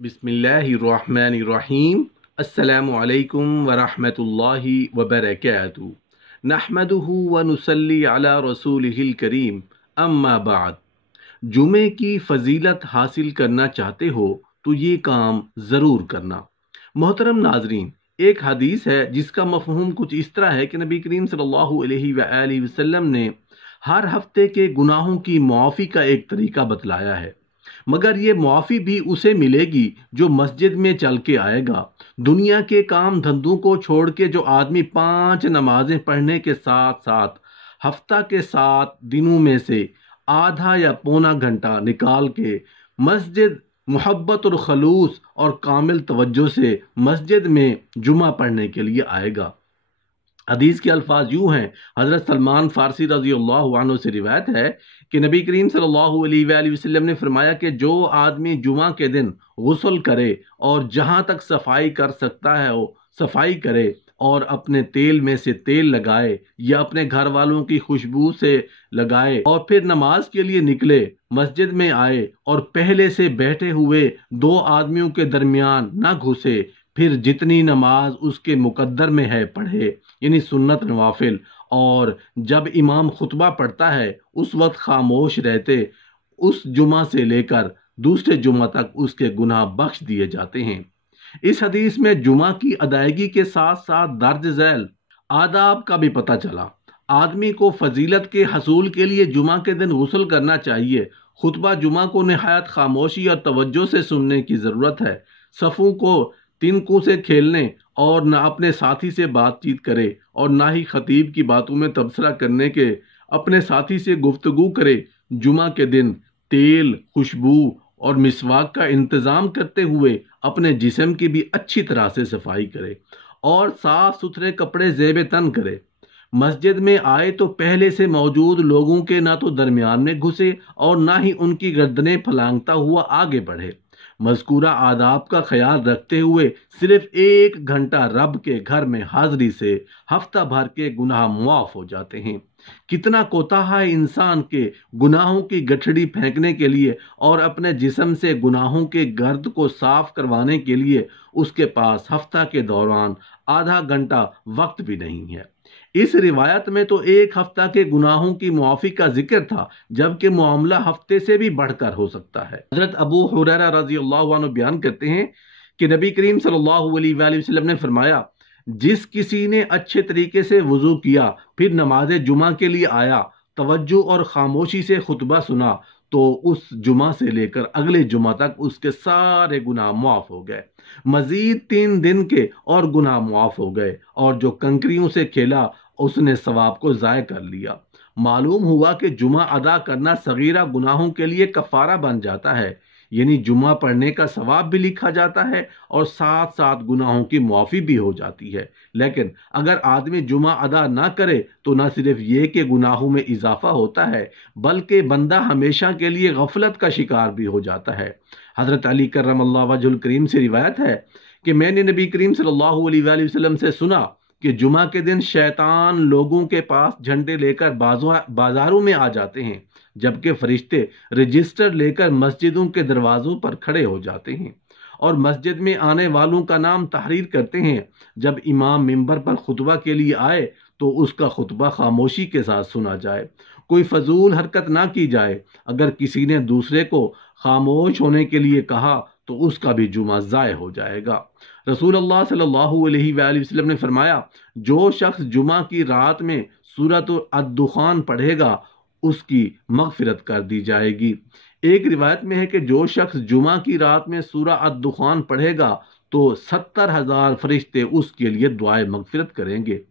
बिस्मिल्लाहिर्रहमानिर्रहीम। अस्सलामु अलैकुम वरहमतुल्लाहि वबरकातुहू। नहमदुहु व नुसल्ली अला रसूलिहिल करीम। अम्मा बाद। जुमे की फजीलत हासिल करना चाहते हो तो ये काम ज़रूर करना। मोहतरम नाजरीन, एक हदीस है जिसका मफहूम कुछ इस तरह है कि नबी करीम सल्लल्लाहु अलैहि वसल्लम ने हर हफ्ते के गुनाहों की मुआफ़ी का एक तरीका बतलाया है, मगर ये मुआफ़ी भी उसे मिलेगी जो मस्जिद में चल के आएगा। दुनिया के काम धंधों को छोड़ के जो आदमी 5 नमाजें पढ़ने के साथ साथ हफ्ता के 7 दिनों में से आधा या पौना घंटा निकाल के मस्जिद मोहब्बत और खलूस और कामिल तवज्जो से मस्जिद में जुमा पढ़ने के लिए आएगा। हदीस के अल्फाज यूं हैं। हज़रत सलमान फ़ारसी रज़ी अल्लाह अन्हु से रिवायत है कि नबी करीम सल्लल्लाहु अलैहि वसल्लम ने फरमाया कि जो आदमी जुमा के दिन गुस्ल करे और जहां तक सफाई कर सकता है वो सफाई करे और अपने तेल में से तेल लगाए या अपने घर वालों की खुशबू से लगाए और फिर नमाज के लिए निकले, मस्जिद में आए और पहले से बैठे हुए 2 आदमियों के दरमियान ना घुसे, फिर जितनी नमाज उसके मुकद्दर में है पढ़े, यानी सुन्नत नवाफिल, और जब इमाम खुतबा पढ़ता है उस वक्त खामोश रहते, उस जुमा से लेकर दूसरे जुमा तक उसके गुनाह बख्श दिए जाते हैं। इस हदीस में जुमा की अदायगी के साथ साथ दर्ज झैल आदाब का भी पता चला। आदमी को फजीलत के हसूल के लिए जुमा के दिन गुस्ल करना चाहिए। खुतबा जुमा को निहायत खामोशी और तवज्जो से सुनने की ज़रूरत है। सफ़ों को तिनकों से खेलने और न अपने साथी से बातचीत करे और ना ही खतीब की बातों में तबसरा करने के अपने साथी से गुफ्तगू करे। जुमा के दिन तेल, खुशबू और मिसवाक का इंतज़ाम करते हुए अपने जिस्म की भी अच्छी तरह से सफाई करे और साफ सुथरे कपड़े ज़ेब तन करे। मस्जिद में आए तो पहले से मौजूद लोगों के ना तो दरमियान में घुसे और ना ही उनकी गर्दनें फलांगता हुआ आगे बढ़े। मज़कूरा आदाब का ख्याल रखते हुए सिर्फ 1 घंटा रब के घर में हाजिरी से हफ्ता भर के गुनाह मुआफ़ हो जाते हैं। कितना कोताह है इंसान के गुनाहों की गठड़ी फेंकने के लिए और अपने जिस्म से गुनाहों के गर्द को साफ करवाने के लिए उसके पास हफ्ता के दौरान आधा घंटा वक्त भी नहीं है। इस रिवायत में तो 1 हफ्ता के गुनाहों की मुआफ़ी का जिक्र था, जबकि मामला हफ्ते से भी बढ़कर हो सकता है। हज़रत अबू हुरैरा रज़ी अल्लाह अन्हु बयान करते हैं कि नबी करीम सल्लल्लाहु अलैहि वसल्लम ने फरमाया, जिस किसी ने अच्छे तरीके से वज़ू किया फिर नमाज जुमा के लिए आया, तवज्जो और खामोशी से खुतबा सुना, तो उस जुमा से लेकर अगले जुमा तक उसके सारे गुनाह मुआफ़ हो गए। मज़ीद 3 दिन के और गुनाह मुआफ़ हो गए और जो कंकरियों से खेला उसने सवाब को ज़ाय कर लिया। मालूम हुआ कि जुमा अदा करना सगीरा गुनाहों के लिए कफ़ारा बन जाता है, यानी जुमा पढ़ने का सवाब भी लिखा जाता है और साथ साथ गुनाहों की मुआफ़ी भी हो जाती है। लेकिन अगर आदमी जुमा अदा ना करे तो न सिर्फ ये कि गुनाहों में इजाफा होता है, बल्कि बंदा हमेशा के लिए गफलत का शिकार भी हो जाता है। हज़रत अली कर्रमल्लाहु वजहुल करीम से रिवायत है कि मैंने नबी करीम सल्लल्लाहु अलैहि वसल्लम से सुना कि जुमा के दिन शैतान लोगों के पास झंडे लेकर बाजारों में आ जाते हैं, जबकि फरिश्ते रजिस्टर लेकर मस्जिदों के दरवाजों पर खड़े हो जाते हैं और मस्जिद में आने वालों का नाम तहरीर करते हैं। जब इमाम मिंबर पर खुतबा के लिए आए तो उसका खुतबा खामोशी के साथ सुना जाए, कोई फजूल हरकत ना की जाए। अगर किसी ने दूसरे को खामोश होने के लिए कहा तो उसका भी जुमा ज़ाय हो जाएगा। रसूल अल्लाह सल्लल्लाहु अलैहि वसल्लम ने फरमाया, जो शख्स जुमा की रात में सूरत अद-दुखान पढ़ेगा उसकी मगफिरत कर दी जाएगी। एक रिवायत में है कि जो शख्स जुमा की रात में सूरह अद-दुखान पढ़ेगा तो 70,000 फरिश्ते उसके लिए दुआए मगफिरत करेंगे।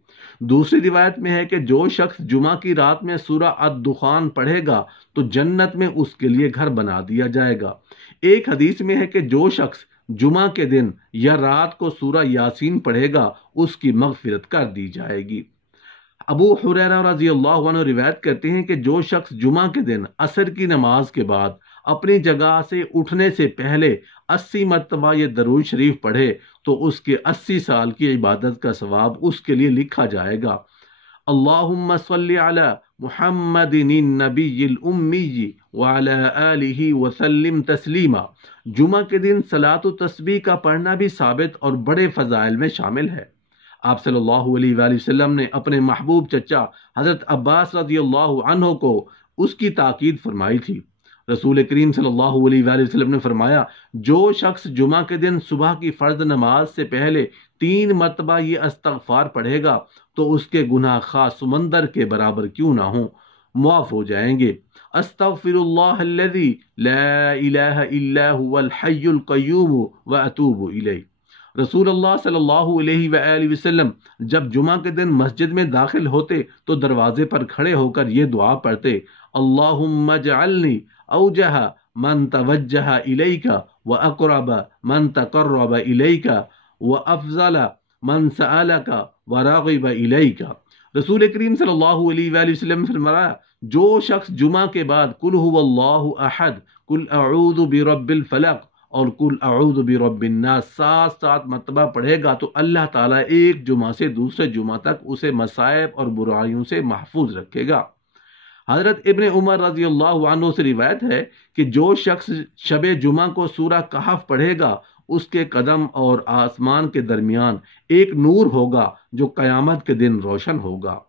दूसरी रिवायत में है कि जो शख्स जुमा की रात में सूरह अद-दुखान पढ़ेगा तो जन्नत में उसके लिए घर बना दिया जाएगा। एक हदीस में है कि जो शख्स जुमा के दिन या रात को सूरह यासीन पढ़ेगा उसकी मगफिरत कर दी जाएगी। अबू हुरैरा रज़ी अल्लाह अन्हु रिवायत करते हैं कि जो शख्स जुमा के दिन असर की नमाज के बाद अपनी जगह से उठने से पहले 80 मरतबा ये दरूद शरीफ पढ़े तो उसके 80 साल की इबादत का सवाब उसके लिए लिखा जाएगा। अल्लाहुम्मा सल्ली अला मुहम्मदिन नबील उम्मी वाला आलिहि वसल्लम तस्लीमा। जुमा के दिन सलात व तस्बीह का पढ़ना भी साबित और बड़े फजाइल में शामिल है। आप सल्लल्लाहु अलैहि वसल्लम ने अपने महबूब चचा हज़रत अब्बास रज़ियल्लाहु अन्हु को उसकी ताकीद फरमाई थी। रसूल करीम सल्लल्लाहु अलैहि वसल्लम ने फरमाया, जो शख्स जुमा के दिन सुबह की फ़र्ज नमाज से पहले 3 मरतबा ये इस्तग़फ़ार पढ़ेगा तो उसके गुनाह खा समंदर के बराबर क्यों ना हो, मुआफ़ हो जाएंगे। अस्तग़फ़िरुल्लाहल्लज़ी ला इलाहा इल्ला हुवल हय्युल क़य्यूम व अतूबु इलैह। रसूलुल्लाह सल्लल्लाहु अलैहि वसल्लम जब जुमा के दिन मस्जिद में दाखिल होते तो दरवाजे पर खड़े होकर ये दुआ पढ़ते, अल्लाहुम्मा जअलनी औजह मन तवज्जह इलैका व अक़रब मन तक़र्रब इलैका व अफ़ज़ल मन सअलका व राग़िब इलैका। रसूल करीम सल्लल्लाहु अलैहि वसल्लम ने फरमाया, जो शख्स जुमा के बाद कुल हुवल्लाहु अहद, कुल अऊज़ु बिरब्बिल फलक और कुल अऊज़ु बिरब्बिन नास 7 मरतबा पढ़ेगा तो अल्लाह ताला एक जुमा से दूसरे जुमा तक उसे मसाइब और बुराइयों से महफूज रखेगा। हज़रत इब्न उमर रज़ियल्लाहु अन्हु से रिवायत है कि जो शख्स शबे जुमा को सूरह कहफ पढ़ेगा उसके कदम और आसमान के दरमियान एक नूर होगा जो क़यामत के दिन रोशन होगा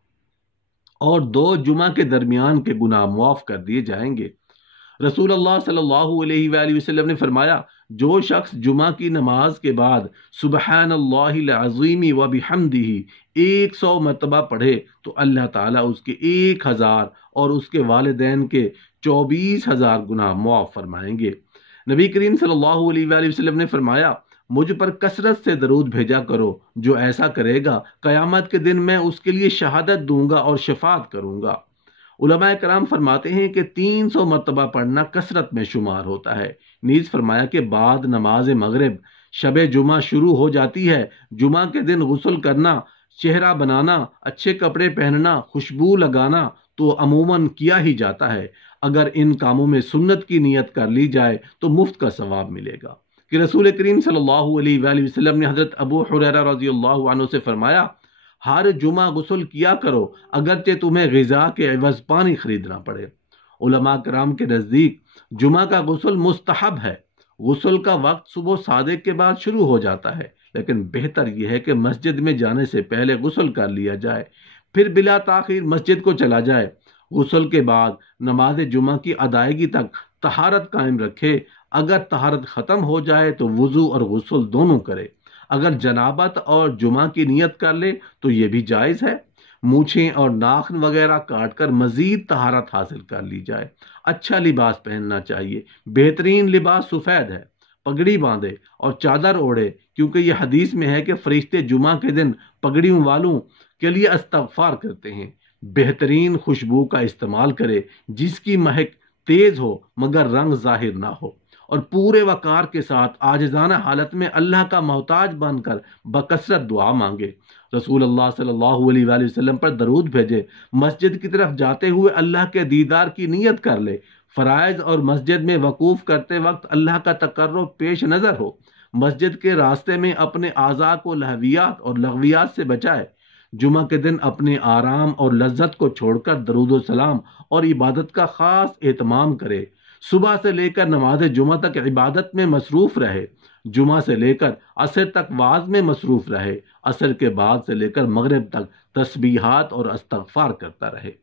और 2 जुमा के दरमियान के गुनाह मुआफ़ कर दिए जाएंगे। रसूलुल्लाह सल्लल्लाहु अलैहि वसल्लम ने फरमाया, जो शख्स जुमा की नमाज के बाद सुबहानल्लाहिल अज़ीम व बिहम्दिही 100 मरतबा पढ़े तो अल्लाह ताला उसके 1000 और उसके वालिदैन के 24,000 गुनाह मुआफ़ फरमाएंगे। नबी करीम सल्लल्लाहु अलैहि वसल्लम ने फरमाया, मुझ पर कसरत से दरूद भेजा करो, जो ऐसा करेगा क़यामत के दिन मैं उसके लिए शहादत दूंगा और शफात करूंगा। उलमाए कराम फरमाते हैं कि 300 मरतबा पढ़ना कसरत में शुमार होता है। नीज़ फरमाया कि बाद नमाज मगरिब शब जुमा शुरू हो जाती है। जुमा के दिन गुस्ल करना, चेहरा बनाना, अच्छे कपड़े पहनना, खुशबू लगाना तो अमूमन किया ही जाता है। अगर इन कामों में सुन्नत की नियत कर ली जाए तो मुफ्त का सवाब मिलेगा। कि रसूल करीम सल्लल्लाहु अलैहि वसल्लम ने हज़रत अबू हुरैरा रज़ियल्लाहु अन्हु से फरमाया, हर जुमा गुस्ल किया करो अगरचे तुम्हें ग़िज़ा के एवज़ पानी खरीदना पड़े। उलमा कराम के नज़दीक जुमा का गुस्ल मुस्तहब है। गुस्ल का वक्त सुबह सादिक के बाद शुरू हो जाता है, लेकिन बेहतर यह है कि मस्जिद में जाने से पहले गुस्ल कर लिया जाए, फिर बिला ताख़ीर मस्जिद को चला जाए। गुस्ल के बाद नमाज जुमा की अदायगी तक तहारत कायम रखे। अगर तहारत ख़त्म हो जाए तो वज़ू और गुस्ल दोनों करे। अगर जनाबत और जुमा की नियत कर ले तो ये भी जायज़ है। मूछें और नाखून वगैरह काट कर मज़ीद तहारत हासिल कर ली जाए। अच्छा लिबास पहनना चाहिए। बेहतरीन लिबास सफ़ेद है। पगड़ी बांधे और चादर ओढ़े, क्योंकि यह हदीस में है कि फ़रिश्ते जुमा के दिन पगड़ियों वालों के लिए इस्तग़फ़ार करते हैं। बेहतरीन खुशबू का इस्तेमाल करे जिसकी महक तेज़ हो मगर रंग ज़ाहिर ना हो, और पूरे वक़ार के साथ आजिज़ाना हालत में अल्लाह का मोहताज बनकर बकसरत दुआ मांगे। रसूलुल्लाह सल्लल्लाहु अलैहि वसल्लम पर दरूद भेजे। मस्जिद की तरफ जाते हुए अल्लाह के दीदार की नीयत कर ले। फ़राइज़ और मस्जिद में वकूफ़ करते वक्त अल्लाह का तक़र्रुब पेश नज़र हो। मस्जिद के रास्ते में अपने आज़ा को लहवियात और लग़वियात से बचाए। जुमा के दिन अपने आराम और लज्जत को छोड़कर दरूद व सलाम और इबादत का ख़ास एहतमाम करे। सुबह से लेकर नमाज जुमा तक इबादत में मसरूफ़ रहे। जुमा से लेकर असर तक वाज में मसरूफ़ रहे। असर के बाद से लेकर मगरिब तक तस्बीहात और इस्तग़फ़ार करता रहे।